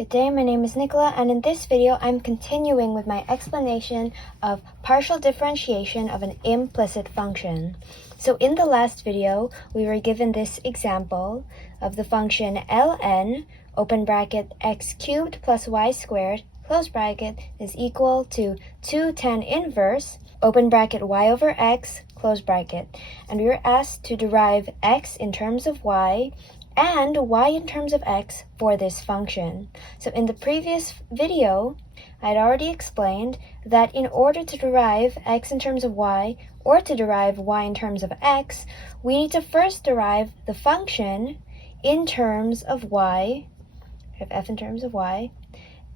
Good day, my name is Nicola, and in this video I'm continuing with my explanation of partial differentiation of an implicit function. So in the last video, we were given this example of the function ln, open bracket, x cubed plus y squared, close bracket, is equal to 2 tan inverse, open bracket, y over x, close bracket. And we were asked to derive x in terms of y and y in terms of x for this function. So in the previous video, I'd already explained that in order to derive x in terms of y or to derive y in terms of x, we need to first derive the function in terms of y, f in terms of y,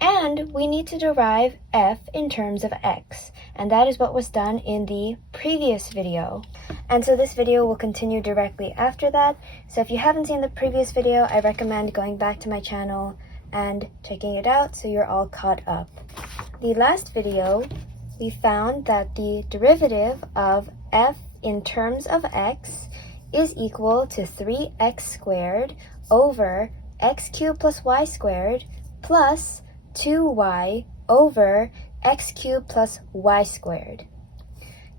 and we need to derive f in terms of x. And that is what was done in the previous video. And so this video will continue directly after that. So if you haven't seen the previous video, I recommend going back to my channel and checking it out so you're all caught up. The last video, we found that the derivative of f in terms of x is equal to 3x squared over x cubed plus y squared plus 2y over x cubed plus y squared.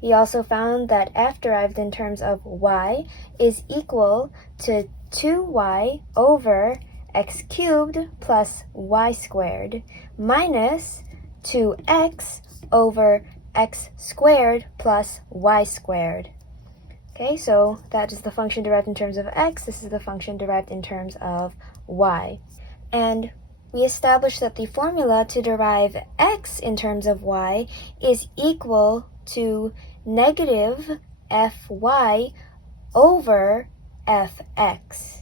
He also found that f derived in terms of y is equal to 2y over x cubed plus y squared minus 2x over x squared plus y squared. Okay, so that is the function derived in terms of x. This is the function derived in terms of y. And we established that the formula to derive x in terms of y is equal to negative fy over fx.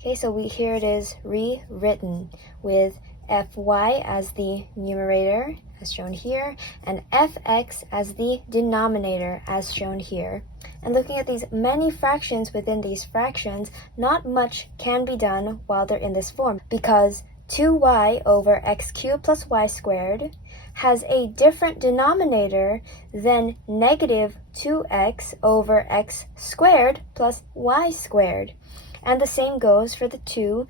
Okay, so here it is rewritten with fy as the numerator, as shown here, and fx as the denominator, as shown here. And looking at these many fractions within these fractions, not much can be done while they're in this form, because 2y over x cubed plus y squared has a different denominator than negative 2x over x squared plus y squared. And the same goes for the two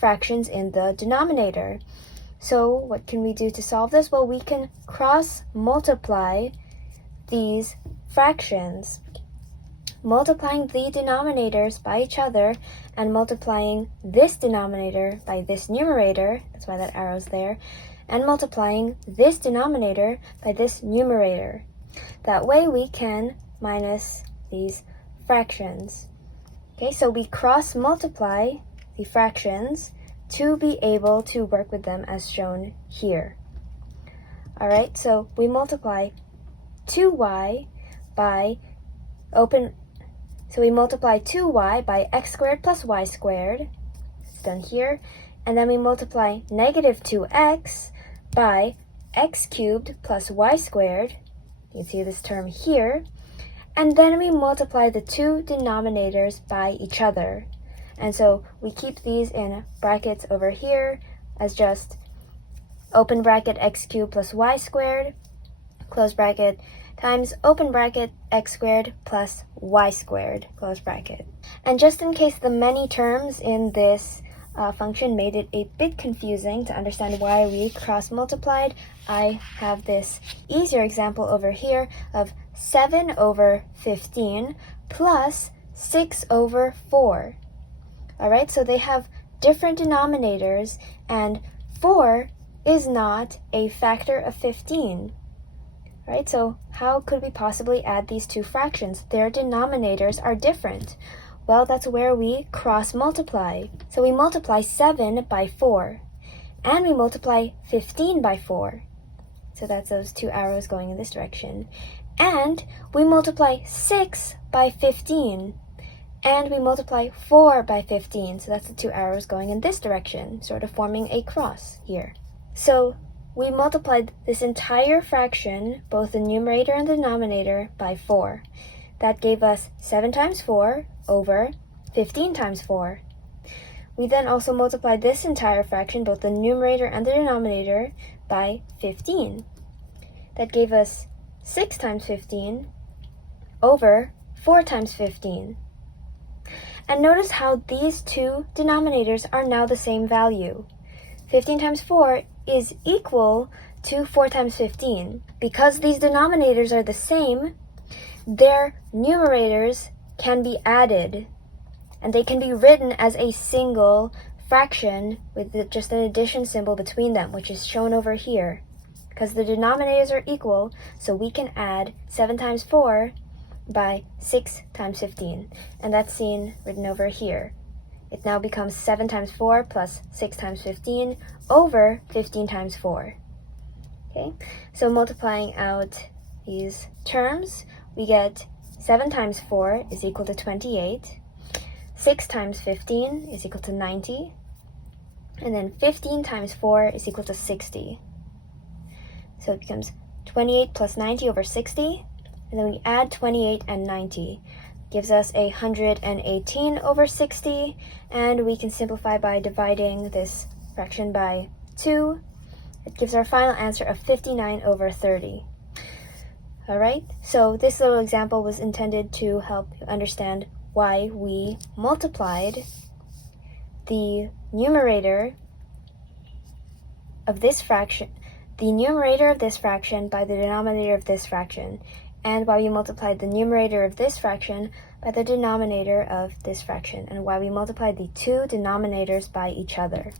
fractions in the denominator. So what can we do to solve this? Well, we can cross multiply these fractions, multiplying the denominators by each other and multiplying this denominator by this numerator, that's why that arrow's there, and multiplying this denominator by this numerator. That way we can minus these fractions. Okay, so we cross multiply the fractions to be able to work with them as shown here. Alright, so we multiply 2y by we multiply 2y by x squared plus y squared, it's done here, and then we multiply negative 2x by x cubed plus y squared, you can see this term here, and then we multiply the two denominators by each other. And so we keep these in brackets over here as just open bracket x cubed plus y squared, close bracket, times open bracket x squared plus y squared, close bracket. And just in case the many terms in this function made it a bit confusing to understand why we cross multiplied, I have this easier example over here of 7 over 15 plus 6 over 4. Alright, so they have different denominators, and 4 is not a factor of 15. Right, so how could we possibly add these two fractions? Their denominators are different. Well, that's where we cross multiply. So we multiply 7 by 4, and we multiply 15 by 4. So that's those two arrows going in this direction. And we multiply 6 by 15, and we multiply 4 by 15. So that's the two arrows going in this direction, sort of forming a cross here. So we multiplied this entire fraction, both the numerator and the denominator, by 4. That gave us 7 times 4 over 15 times 4. We then also multiplied this entire fraction, both the numerator and the denominator, by 15. That gave us 6 times 15 over 4 times 15. And notice how these two denominators are now the same value. 15 times 4 is equal to 4 times 15. Because these denominators are the same, their numerators can be added, and they can be written as a single fraction with just an addition symbol between them, which is shown over here. Because the denominators are equal, so we can add 7 times 4 by 6 times 15, and that's written over here. It now becomes 7 times 4 plus 6 times 15 over 15 times 4. Okay, so multiplying out these terms, we get 7 times 4 is equal to 28, 6 times 15 is equal to 90, and then 15 times 4 is equal to 60. So it becomes 28 plus 90 over 60, and then we add 28 and 90. Gives us 118 over 60, and we can simplify by dividing this fraction by 2. It gives our final answer of 59 over 30. Alright, so this little example was intended to help you understand why we multiplied the numerator of this fraction by the denominator of this fraction, and why we multiplied the numerator of this fraction by the denominator of this fraction, and why we multiplied the two denominators by each other.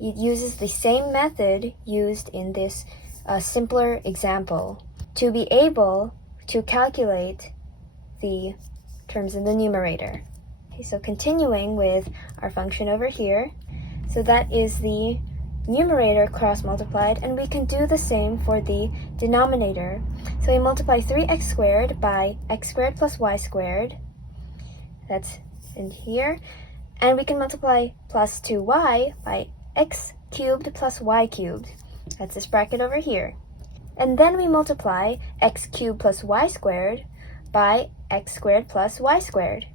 It uses the same method used in this simpler example to be able to calculate the terms in the numerator. Okay, so continuing with our function over here, so that is the numerator cross multiplied, and we can do the same for the denominator. So we multiply 3x squared by x squared plus y squared, that's in here, and we can multiply plus 2y by x cubed plus y cubed, that's this bracket over here. And then we multiply x cubed plus y squared by x squared plus y squared.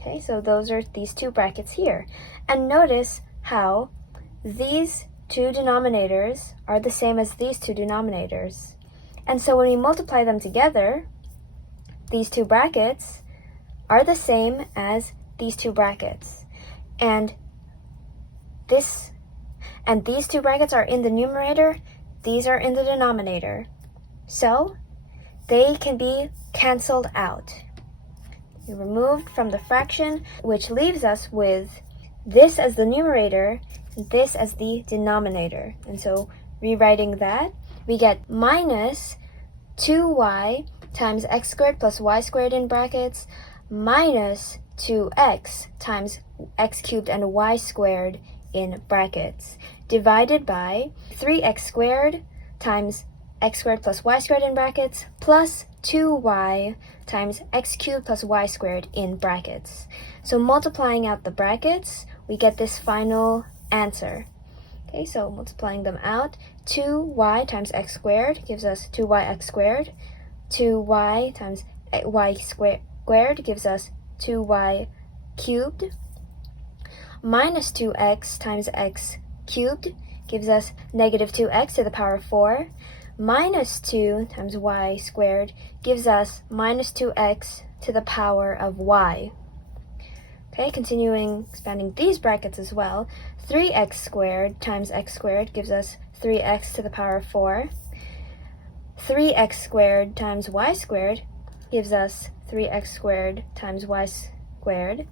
Okay, so those are these two brackets here. And notice how these two denominators are the same as these two denominators. And so when we multiply them together, these two brackets are the same as these two brackets. And these two brackets are in the numerator, these are in the denominator. So they can be canceled out. Removed from the fraction, which leaves us with this as the numerator, this as the denominator. And so rewriting that, we get minus 2y times x squared plus y squared in brackets minus 2x times x cubed and y squared in brackets, divided by 3x squared times x squared plus y squared in brackets plus 2y times x cubed plus y squared in brackets. So multiplying out the brackets, we get this final answer. Okay, so multiplying them out, 2y times x squared gives us 2yx squared, 2y times y squared gives us 2y cubed, minus 2x times x cubed gives us negative 2x to the power of 4, minus 2 times y squared gives us minus 2x to the power of y. Okay, continuing expanding these brackets as well, 3x squared times x squared gives us 3x to the power of 4. 3x squared times y squared gives us 3x squared times y squared.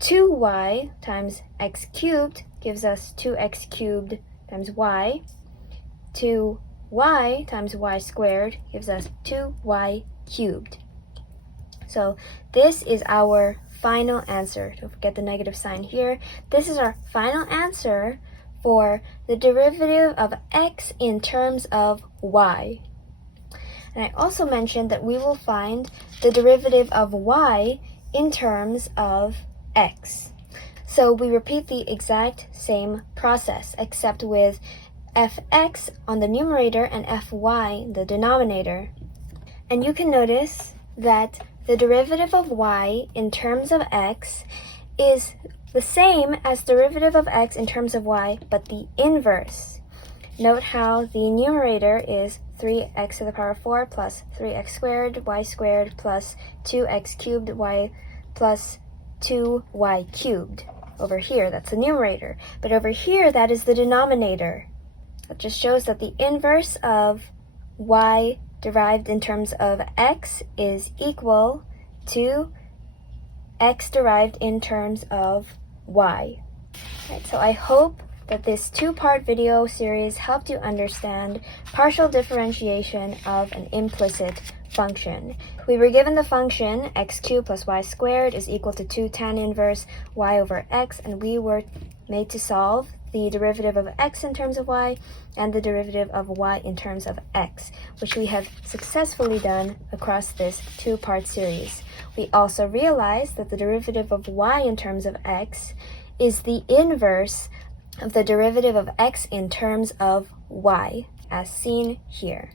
2y times x cubed gives us 2x cubed times y. 2y times y squared gives us 2y cubed. So this is our final answer. Don't forget the negative sign here. This is our final answer for the derivative of x in terms of y. And I also mentioned that we will find the derivative of y in terms of x. So we repeat the exact same process, except with fx on the numerator and fy in the denominator. And you can notice that the derivative of y in terms of x is the same as derivative of x in terms of y, but the inverse. Note how the numerator is 3x to the power of 4 plus 3x squared y squared plus 2x cubed y plus 2y cubed. over here. That's the numerator. But over here, that is the denominator. That just shows that the inverse of y derived in terms of x is equal to x derived in terms of y. Right, so I hope that this two-part video series helped you understand partial differentiation of an implicit function. We were given the function x cubed plus y squared is equal to 2 tan inverse y over x, and we were made to solve the derivative of x in terms of y and the derivative of y in terms of x, which we have successfully done across this two-part series. We also realized that the derivative of y in terms of x is the inverse of the derivative of x in terms of y, as seen here.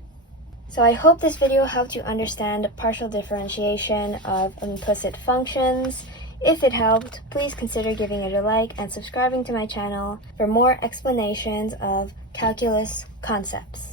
So I hope this video helped you understand partial differentiation of implicit functions. If it helped, please consider giving it a like and subscribing to my channel for more explanations of calculus concepts.